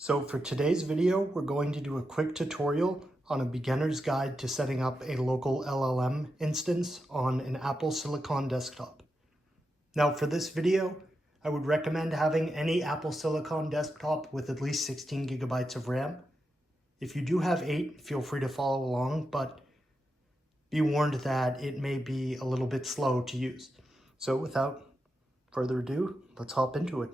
So for today's video, we're going to do a quick tutorial on a beginner's guide to setting up a local LLM instance on an Apple Silicon desktop. Now for this video, I would recommend having any Apple Silicon desktop with at least 16 gigabytes of RAM. If you do have 8, feel free to follow along, but be warned that it may be a little bit slow to use. So without further ado, let's hop into it.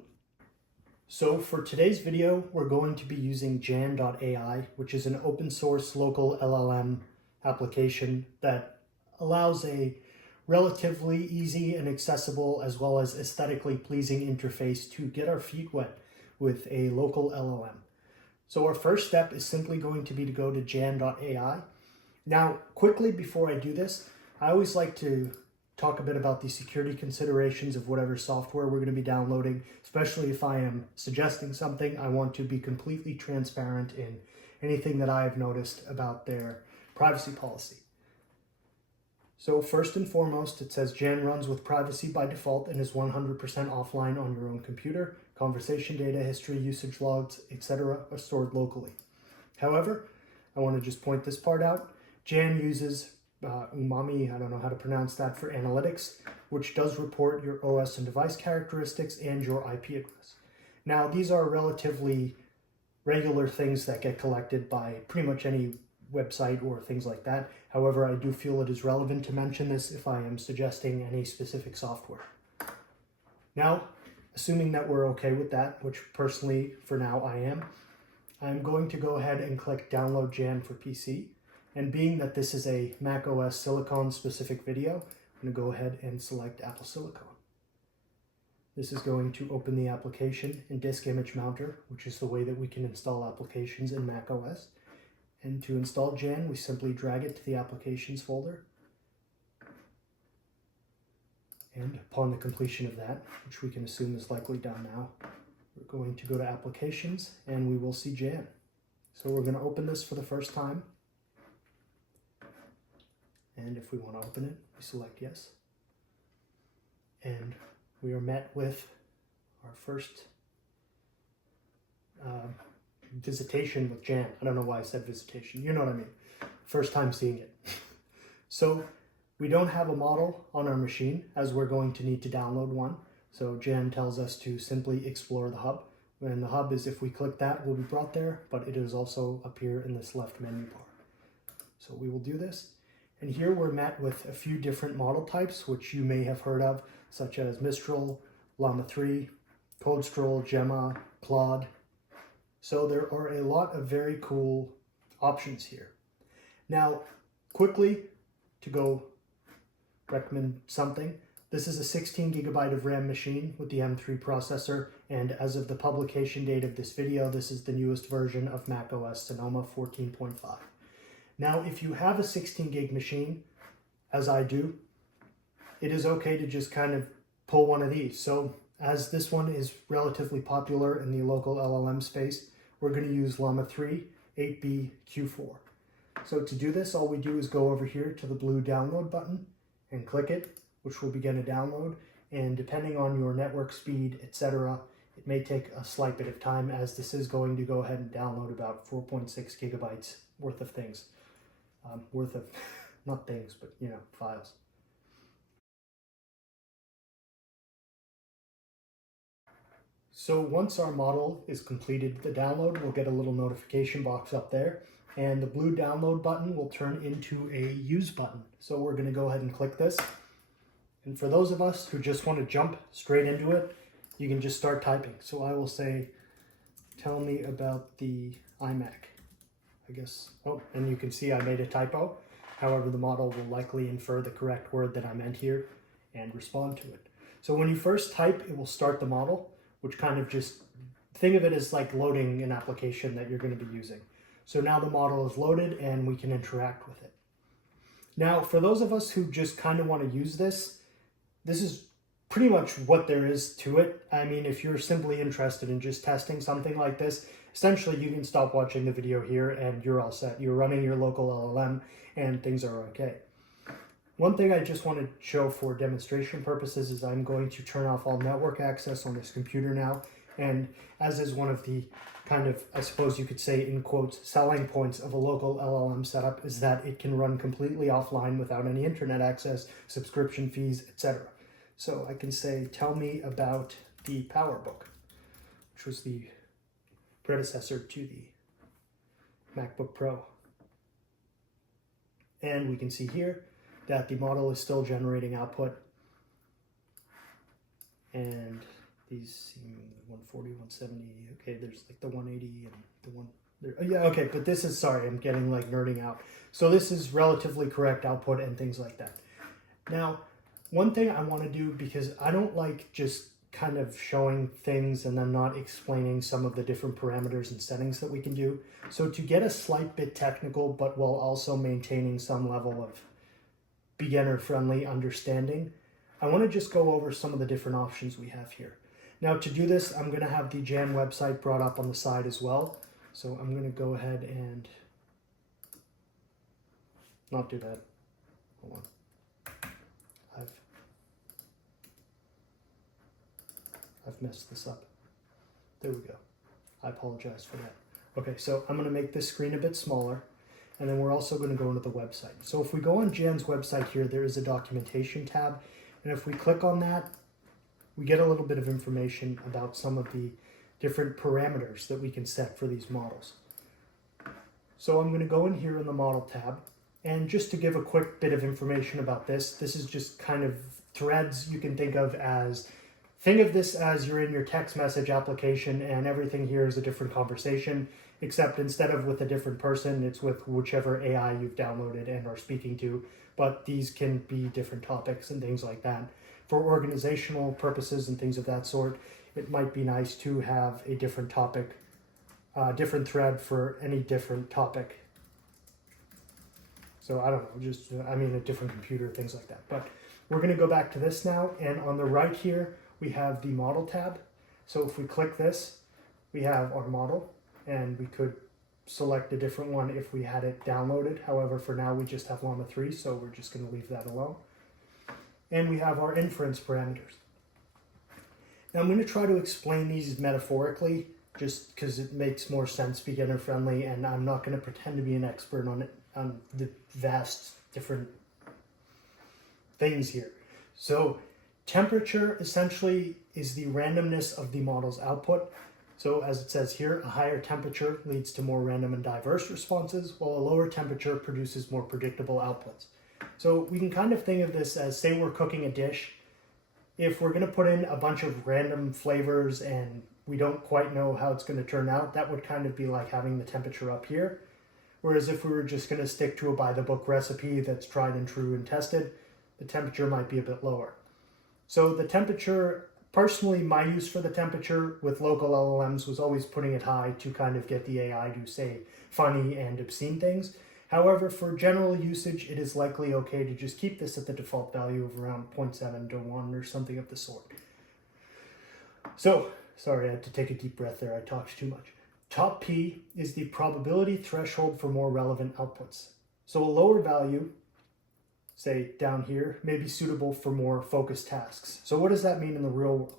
So for today's video, we're going to be using Jan.AI, which is an open source local LLM application that allows a relatively easy and accessible as well as aesthetically pleasing interface to get our feet wet with a local LLM. So our first step is simply going to be to go to Jan.AI. Now, quickly before I do this, I always like to talk a bit about the security considerations of whatever software we're going to be downloading, especially if I am suggesting something. I want to be completely transparent in anything that I have noticed about their privacy policy. So first and foremost, it says Jan runs with privacy by default and is 100% offline on your own computer. Conversation data, history, usage logs, etc. are stored locally. However, I want to just point this part out. Jan uses Umami, I don't know how to pronounce that, for analytics, which does report your OS and device characteristics and your IP address. Now, these are relatively regular things that get collected by pretty much any website or things like that. However, I do feel it is relevant to mention this if I am suggesting any specific software. Now, assuming that we're okay with that, which personally for now I am, I'm going to go ahead and click Download Jan for PC. And being that this is a macOS Silicon specific video, I'm going to go ahead and select Apple Silicon. This is going to open the application in Disk Image Mounter, which is the way that we can install applications in macOS. And to install Jan, we simply drag it to the Applications folder. And upon the completion of that, which we can assume is likely done now, we're going to go to Applications and we will see Jan. So we're going to open this for the first time. And if we want to open it, we select yes. And we are met with our first visitation with Jan. I don't know why I said visitation. You know what I mean. First time seeing it. So we don't have a model on our machine as we're going to need to download one. So Jan tells us to simply explore the hub. And the hub is, if we click that, we'll be brought there, but it is also up here in this left menu bar. So we will do this. And here we're met with a few different model types, which you may have heard of, such as Mistral, Llama 3, CodeStroll, Llama, Claude. So there are a lot of very cool options here. Now, quickly, to go recommend something, this is a 16 gigabyte of RAM machine with the M3 processor, and as of the publication date of this video, this is the newest version of macOS Sonoma 14.5. Now, if you have a 16 gig machine, as I do, it is okay to just kind of pull one of these. So as this one is relatively popular in the local LLM space, we're going to use Llama 3 8B Q4. So to do this, all we do is go over here to the blue download button and click it, which will begin a download. And depending on your network speed, etc., it may take a slight bit of time, as this is going to go ahead and download about 4.6 gigabytes worth of things. Not things, but files. So once our model is completed the download, we'll get a little notification box up there, and the blue download button will turn into a use button. So we're going to go ahead and click this. And for those of us who just want to jump straight into it, you can just start typing. So I will say, tell me about the iMac. I guess, oh, and you can see I made a typo. However, the model will likely infer the correct word that I meant here and respond to it. So when you first type, it will start the model, which kind of just, think of it as like loading an application that you're going to be using. So now the model is loaded and we can interact with it. Now, for those of us who just kind of want to use this, this is pretty much what there is to it. I mean, if you're simply interested in just testing something like this, essentially you can stop watching the video here and you're all set. You're running your local LLM and things are okay. One thing I just want to show for demonstration purposes is I'm going to turn off all network access on this computer now. And as is one of the kind of, I suppose you could say in quotes, selling points of a local LLM setup is that it can run completely offline without any internet access, subscription fees, etc. So I can say, tell me about the PowerBook, which was the predecessor to the MacBook Pro. And we can see here that the model is still generating output. And these seem 140, 170. Okay, there's like the 180 and the one there. Oh, yeah, okay, but this is, sorry, I'm getting like nerding out. So this is relatively correct output and things like that. Now, one thing I want to do, because I don't like just kind of showing things and then not explaining some of the different parameters and settings that we can do. So to get a slight bit technical, but while also maintaining some level of beginner-friendly understanding, I want to just go over some of the different options we have here. Now to do this, I'm going to have the Jan website brought up on the side as well. So I'm going to go ahead and not do that. Hold on. I've messed this up. There we go. I apologize for that. Okay, so I'm going to make this screen a bit smaller, and then we're also going to go into the website. So if we go on Jan's website here, there is a documentation tab, and if we click on that, we get a little bit of information about some of the different parameters that we can set for these models. So I'm going to go in here in the model tab, and just to give a quick bit of information about this is just kind of threads you can think of as, think of this as you're in your text message application and everything here is a different conversation, except instead of with a different person, it's with whichever AI you've downloaded and are speaking to, but these can be different topics and things like that. For organizational purposes and things of that sort, it might be nice to have a different topic, different thread for any different topic. So I don't know, just, I mean, a different computer, things like that. But we're gonna go back to this now, and on the right here, we have the model tab. So if we click this, we have our model, and we could select a different one if we had it downloaded. However, for now, we just have Llama 3, so we're just gonna leave that alone. And we have our inference parameters. Now I'm gonna try to explain these metaphorically, just because it makes more sense, beginner friendly, and I'm not gonna pretend to be an expert on it, on the vast different things here. So temperature essentially is the randomness of the model's output. So as it says here, a higher temperature leads to more random and diverse responses, while a lower temperature produces more predictable outputs. So we can kind of think of this as, say we're cooking a dish. If we're going to put in a bunch of random flavors and we don't quite know how it's going to turn out, that would kind of be like having the temperature up here. Whereas if we were just going to stick to a by-the-book recipe that's tried and true and tested, the temperature might be a bit lower. So the temperature, personally, my use for the temperature with local LLMs was always putting it high to kind of get the AI to say funny and obscene things. However, for general usage, it is likely okay to just keep this at the default value of around 0.7 to 1 or something of the sort. So, sorry, I had to take a deep breath there. I talked too much. Top P is the probability threshold for more relevant outputs. So a lower value, say down here, may be suitable for more focused tasks. So what does that mean in the real world?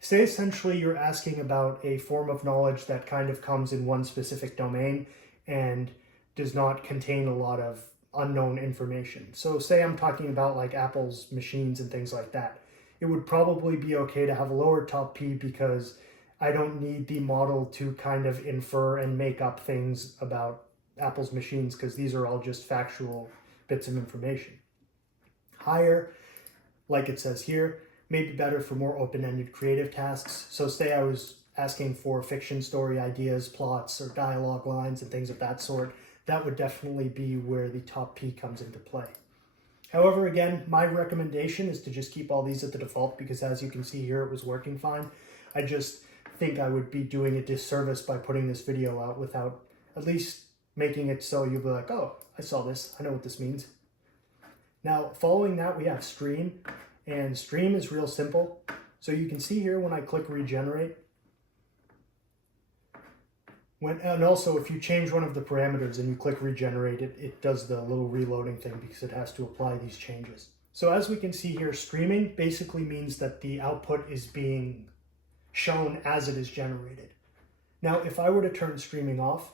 Say essentially you're asking about a form of knowledge that kind of comes in one specific domain and does not contain a lot of unknown information. So say I'm talking about like Apple's machines and things like that. It would probably be okay to have a lower top P because I don't need the model to kind of infer and make up things about Apple's machines because these are all just factual bits of information. Higher, like it says here, may be better for more open-ended creative tasks. So say I was asking for fiction story ideas, plots, or dialogue lines and things of that sort, that would definitely be where the top P comes into play. However, again, my recommendation is to just keep all these at the default because as you can see here, it was working fine. I just think I would be doing a disservice by putting this video out without at least making it so you'll be like, oh, I saw this, I know what this means. Now, following that, we have stream, and stream is real simple. So you can see here when I click regenerate, and also if you change one of the parameters and you click regenerate, it does the little reloading thing because it has to apply these changes. So as we can see here, streaming basically means that the output is being shown as it is generated. Now, if I were to turn streaming off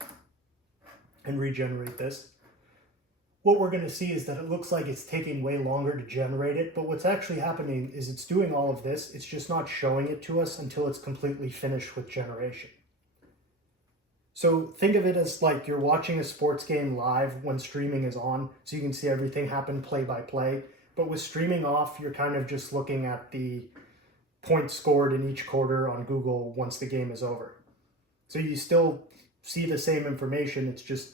and regenerate this, what we're going to see is that it looks like it's taking way longer to generate it, but what's actually happening is it's doing all of this, it's just not showing it to us until it's completely finished with generation. So think of it as like you're watching a sports game live when streaming is on, so you can see everything happen play by play, but with streaming off, you're kind of just looking at the points scored in each quarter on Google once the game is over. So you still see the same information, it's just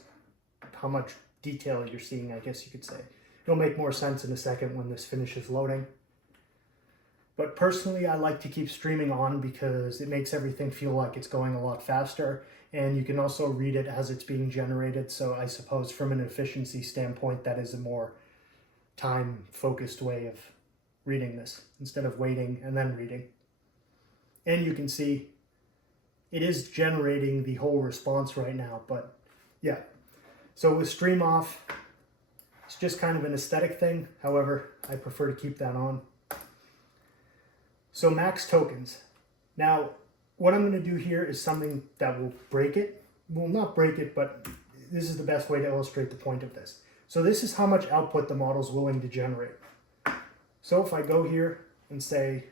how much detail you're seeing, I guess you could say. It'll make more sense in a second when this finishes loading. But personally, I like to keep streaming on because it makes everything feel like it's going a lot faster, and you can also read it as it's being generated. So I suppose from an efficiency standpoint, that is a more time-focused way of reading this instead of waiting and then reading. And you can see it is generating the whole response right now, but yeah. So with stream off, it's just kind of an aesthetic thing. However, I prefer to keep that on. So max tokens. Now, what I'm going to do here is something that will break it. Well, not break it, but this is the best way to illustrate the point of this. So this is how much output the model's willing to generate. So if I go here and say,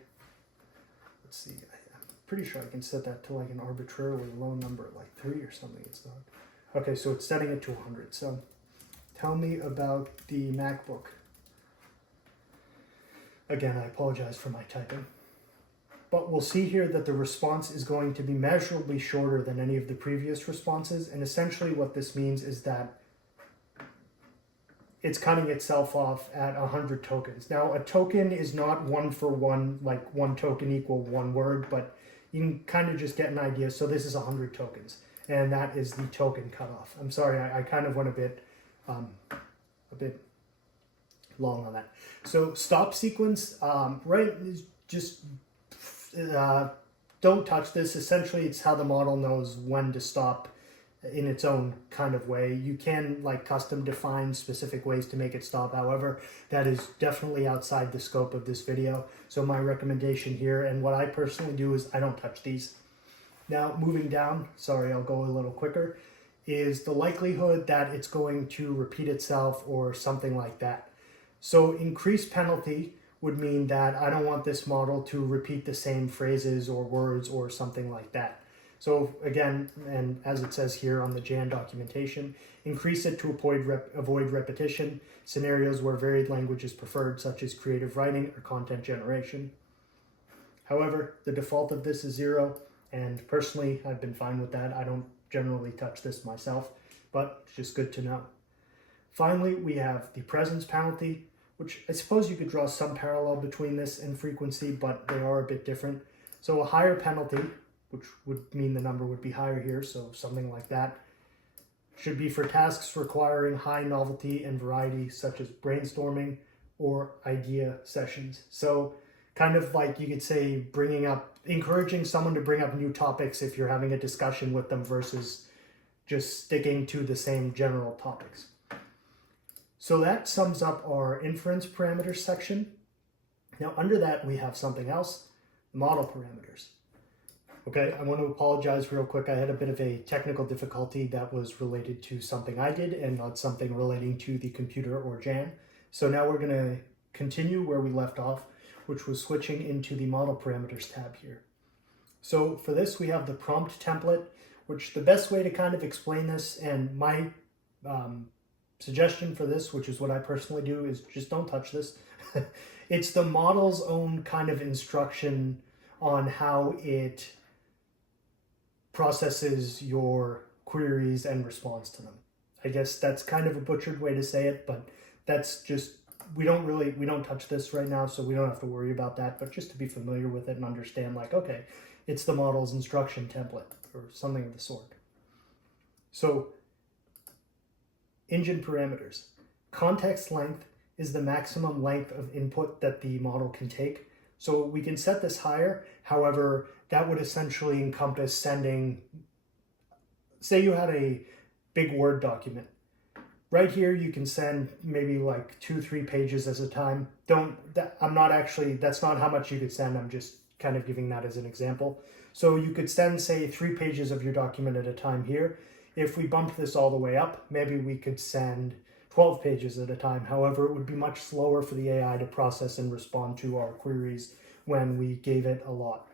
let's see, I'm pretty sure I can set that to like an arbitrarily low number, like 3 or something. It's not. Okay, so it's setting it to 100. So tell me about the MacBook. Again, I apologize for my typing. But we'll see here that the response is going to be measurably shorter than any of the previous responses. And essentially what this means is that it's cutting itself off at 100 tokens. Now, a token is not one for one, like one token equal one word, but you can kind of just get an idea. So this is 100 tokens, and that is the token cutoff. I'm sorry, I kind of went a bit long on that. So stop sequence, right, is just don't touch this. Essentially, it's how the model knows when to stop in its own kind of way. You can like custom define specific ways to make it stop. However, that is definitely outside the scope of this video. So my recommendation here, and what I personally do, is I don't touch these. Now, moving down, sorry, I'll go a little quicker, is the likelihood that it's going to repeat itself or something like that. So increased penalty would mean that I don't want this model to repeat the same phrases or words or something like that. So again, and as it says here on the Jan documentation, increase it to avoid repetition, scenarios where varied language is preferred, such as creative writing or content generation. However, the default of this is 0, and personally, I've been fine with that. I don't generally touch this myself, but it's just good to know. Finally, we have the presence penalty, which I suppose you could draw some parallel between this and frequency, but they are a bit different. So a higher penalty, which would mean the number would be higher here, so something like that, should be for tasks requiring high novelty and variety, such as brainstorming or idea sessions. So kind of like you could say encouraging someone to bring up new topics if you're having a discussion with them versus just sticking to the same general topics. So that sums up our inference parameters section. Now under that, we have something else, model parameters. Okay, I want to apologize real quick. I had a bit of a technical difficulty that was related to something I did and not something relating to the computer or Jan. So now we're going to continue where we left off, which was switching into the model parameters tab here. So for this, we have the prompt template, which the best way to kind of explain this, and my suggestion for this, which is what I personally do, is just don't touch this. It's the model's own kind of instruction on how it processes your queries and responds to them. I guess that's kind of a butchered way to say it, but that's just, we don't touch this right now, so we don't have to worry about that, but just to be familiar with it and understand, like, okay, it's the model's instruction template or something of the sort. So engine parameters. Context length is the maximum length of input that the model can take. So we can set this higher. However, that would essentially encompass sending, say you had a big Word document. Right here, you can send maybe like 2-3 pages at a time. That's not how much you could send. I'm just kind of giving that as an example. So you could send, say, 3 pages of your document at a time here. If we bump this all the way up, maybe we could send 12 pages at a time. However, it would be much slower for the AI to process and respond to our queries when we gave it a lot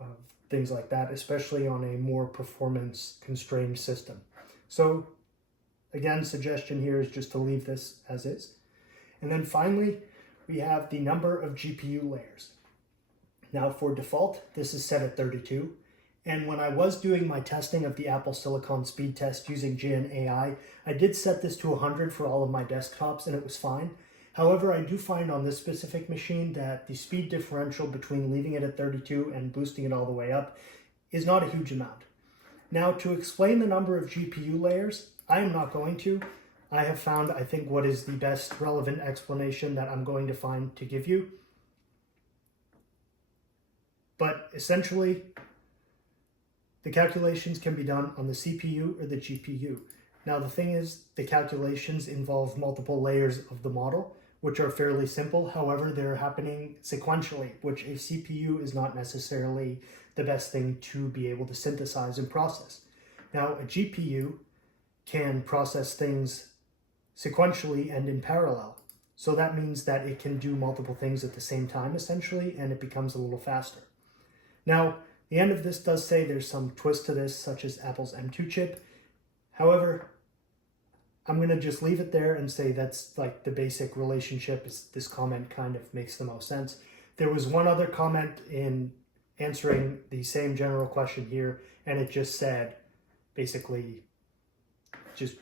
of things like that, especially on a more performance constrained system. So again, suggestion here is just to leave this as is. And then finally, we have the number of GPU layers. Now for default, this is set at 32. And when I was doing my testing of the Apple Silicon speed test using Jan.AI, I did set this to 100 for all of my desktops and it was fine. However, I do find on this specific machine that the speed differential between leaving it at 32 and boosting it all the way up is not a huge amount. Now to explain the number of GPU layers, I am not going to. I have found, I think, what is the best relevant explanation that I'm going to find to give you. But essentially, the calculations can be done on the CPU or the GPU. Now the thing is, the calculations involve multiple layers of the model, which are fairly simple. However, they're happening sequentially, which a CPU is not necessarily the best thing to be able to synthesize and process. Now a GPU can process things sequentially and in parallel. So that means that it can do multiple things at the same time, essentially, and it becomes a little faster. Now, the end of this does say there's some twist to this, such as Apple's M2 chip. However, I'm going to just leave it there and say that's like the basic relationship. This comment kind of makes the most sense. There was one other comment in answering the same general question here, and it just said, basically, just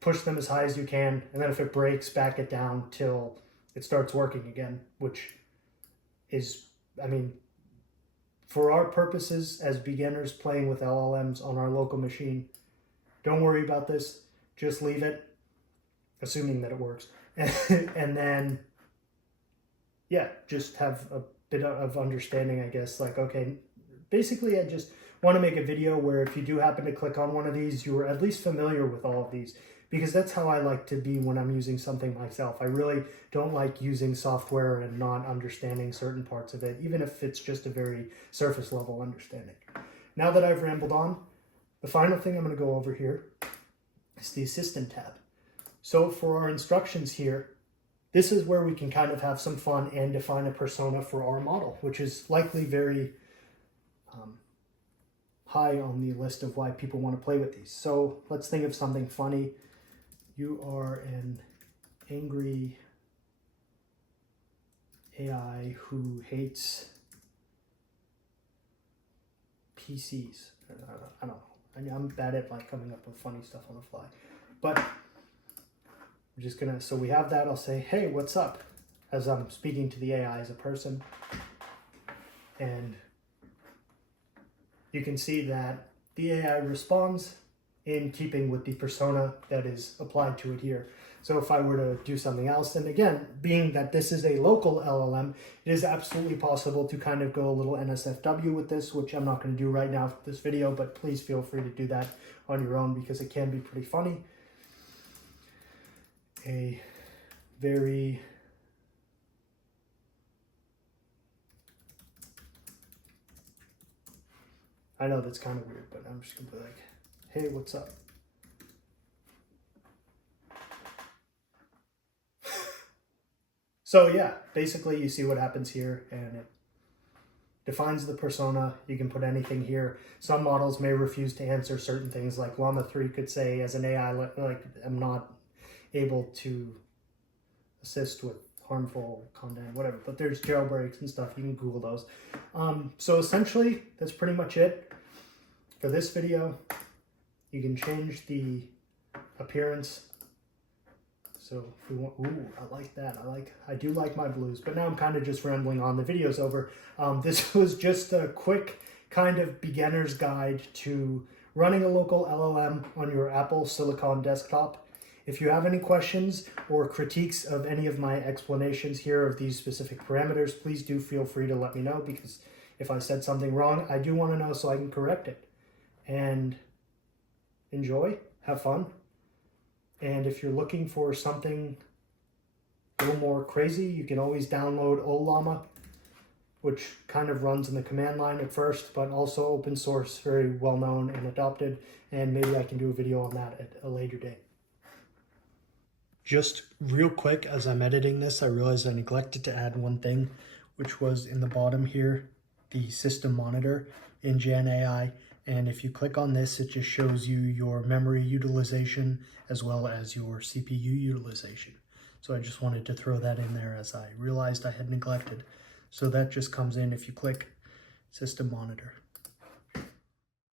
push them as high as you can, and then if it breaks, back it down till it starts working again, which is, I mean, for our purposes as beginners playing with LLMs on our local machine, don't worry about this. Just leave it, assuming that it works. And then, yeah, just have a bit of understanding, I guess. Like, okay, basically I just want to make a video where if you do happen to click on one of these, you are at least familiar with all of these. Because that's how I like to be when I'm using something myself. I really don't like using software and not understanding certain parts of it, even if it's just a very surface level understanding. Now that I've rambled on, the final thing I'm going to go over here is the Assistant tab. So for our instructions here, this is where we can kind of have some fun and define a persona for our model, which is likely very high on the list of why people want to play with these. So let's think of something funny. You are an angry AI who hates PCs. I don't know. I mean, I'm bad at like coming up with funny stuff on the fly. But we're just gonna, so we have that. I'll say, hey, what's up? As I'm speaking to the AI as a person. And you can see that the AI responds in keeping with the persona that is applied to it here. So if I were to do something else, and again, being that this is a local LLM, it is absolutely possible to kind of go a little NSFW with this, which I'm not going to do right now for this video, but please feel free to do that on your own because it can be pretty funny. A very I know that's kind of weird, but I'm just going to be like, hey, what's up? So yeah, basically you see what happens here and it defines the persona. You can put anything here. Some models may refuse to answer certain things, like Llama 3 could say as an AI, like I'm not able to assist with harmful content, whatever, but there's jailbreaks and stuff. You can Google those. So essentially, that's pretty much it for this video. You can change the appearance. So if we want, ooh, I like that. I do like my blues, but now I'm kind of just rambling on. The video's over. This was just a quick kind of beginner's guide to running a local LLM on your Apple Silicon desktop. If you have any questions or critiques of any of my explanations here of these specific parameters, please do feel free to let me know, because if I said something wrong, I do want to know so I can correct it. And enjoy, have fun. And if you're looking for something a little more crazy, you can always download Llama. which kind of runs in the command line at first, but also open source, very well known and adopted, and maybe I can do a video on that at a later date. Just real quick, as I'm editing this, I realized I neglected to add one thing, which was in the bottom here, the system monitor in Jan.AI. And if you click on this, it just shows you your memory utilization as well as your CPU utilization. So I just wanted to throw that in there as I realized I had neglected. So that just comes in if you click system monitor.